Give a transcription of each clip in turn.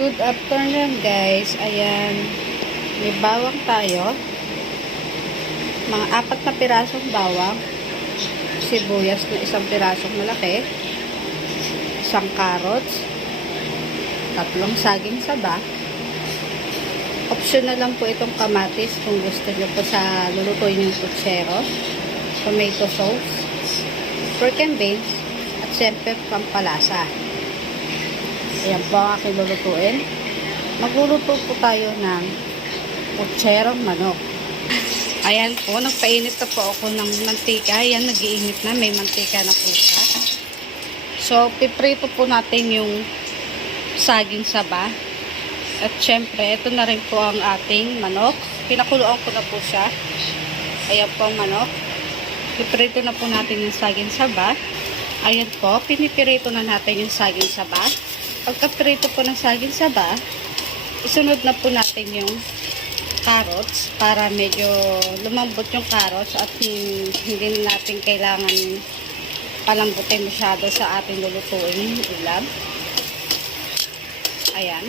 Good afternoon guys. Ayan, may bawang tayo. Mga 4 na pirasong bawang. Sibuyas na 1 pirasong malaki. 1 carrots. 3 saging saba. Optional lang po itong kamatis kung gusto nyo po sa lulutuin yung putsero. Tomato sauce. Pork and beans. At syempre pampalasa. Ayan po ang aking lulutuin. Magluluto po tayo ng putserong manok. Ayan po, nagpainit na po ako ng mantika. Ayan, nag-iinit na. May mantika na po siya. So, piprito po natin yung saging saba. At syempre, ito na rin po ang ating manok. Pinakuluan ko na po siya. Ayan po ang manok. Piprito na po natin yung saging saba. Ayan po, pinipirito na natin yung saging saba. Pagka-prito po ng saging saba, isunod na po natin yung carrots para medyo lumambot yung carrots at hindi natin kailangan palambutin masyado sa ating lulutuin ulam. Ayan.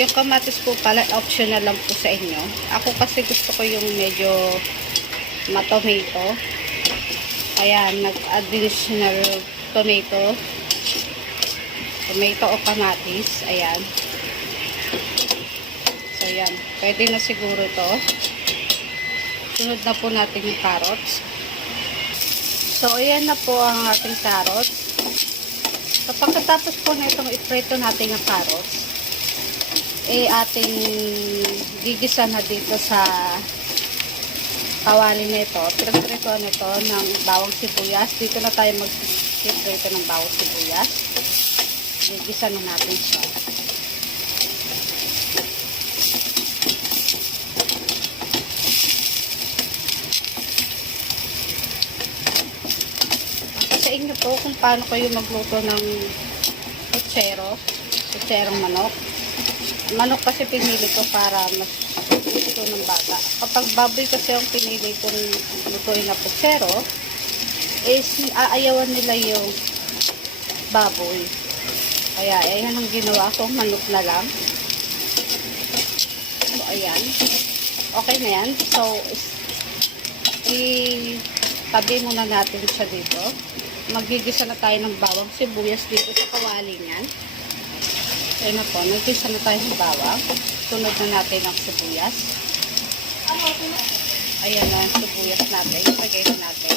Yung kamatis po pala, optional lang po sa inyo. Ako kasi gusto ko yung medyo matomato. Ayan, nag-additional tomato o kamatis. Ayan. So, ayan. Pwede na siguro to. Sunod na po natin yung carrots. So, ayan na po ang ating carrots. So, pagkatapos po na itong iprito natin yung carrots, ating gigisa na dito sa kawali nito. Pinagpritoan nito ng bawang sibuyas. Dito na tayo mag-prito ng bawang sibuyas. Gigisa na natin siya. Sa inyo po kung paano kayo magluto ng putserong manok. Manok kasi pinili ko para mas gusto ng bata. Kapag baboy kasi ang pinili kong lutuin na putsero, is aayawan nila yung baboy. Kaya, ayan ang ginawa ko. Manok na lang. So, ayan. Okay na yan. So, itabi muna natin siya dito. Magigisa na tayo ng bawang sibuyas dito sa kawali niyan. Ayan na po. Nagigisa na tayo ng bawang. Sunod na natin ang sibuyas. Ayan na ang sibuyas natin. Ilagay na natin.